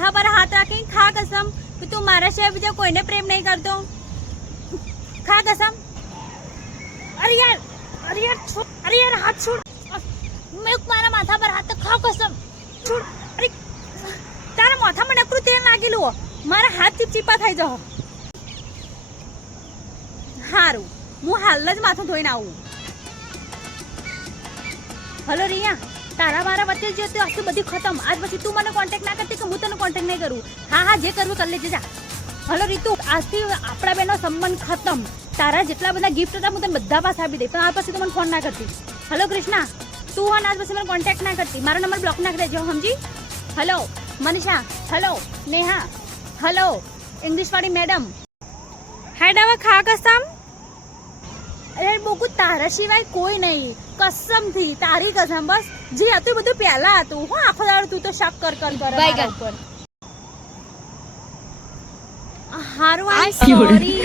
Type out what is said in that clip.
માથા પર હાથ રાખીને ખા કસમ કે તું મારા સિવાય બીજા કોઈને પ્રેમ નહીં કરતો. ખા કસમ. અરે યાર છોડ. અરે યાર હાથ છોડ. મેં મારા માથા પર હાથ તો ખા કસમ છોડ. અરે તારા માથામાં નકરું તેલ નાખેલું મારા હાથ ચીપચીપા થઈ જાવ. સારું હું હાલ જ માથું ધોઈને આવું. હલો રિયા, તારા મારા વચ્ચે જે હતું બધી ખતમ. આજ પછી તું મને કોન્ટેક્ટ ના કરતી કે હું તને કોન્ટેક્ટ નહીં કરું. હા જે કરવું કરી લેજે જા. હલો રીતુ, આજથી આપણા બેનો સંબંધ ખતમ. તારા જેટલા બધા ગિફ્ટ હતા હું તને બધા પાસે આપી દઈ, પણ આ પછી તું મને ફોન ના કરતી. હલો કૃષ્ણા, તું આજ પછી મને કોન્ટેક્ટ ના કરતી. મારો નંબર બ્લોક નાખી દેજો, સમજી? Hello Manisha, hello Neha, hello ઇંગ્લિશવાળી મેડમ. હેડ હવે ખા કસમ. અરે બોકુ તારા સિવાય કોઈ નહીં, કસમથી તારી કસમ. બસ જે હતું બધું પહેલા હતું. હું આખો દાડો તું તો શક કર મારા ઉપર. હારું, આઈ સોરી.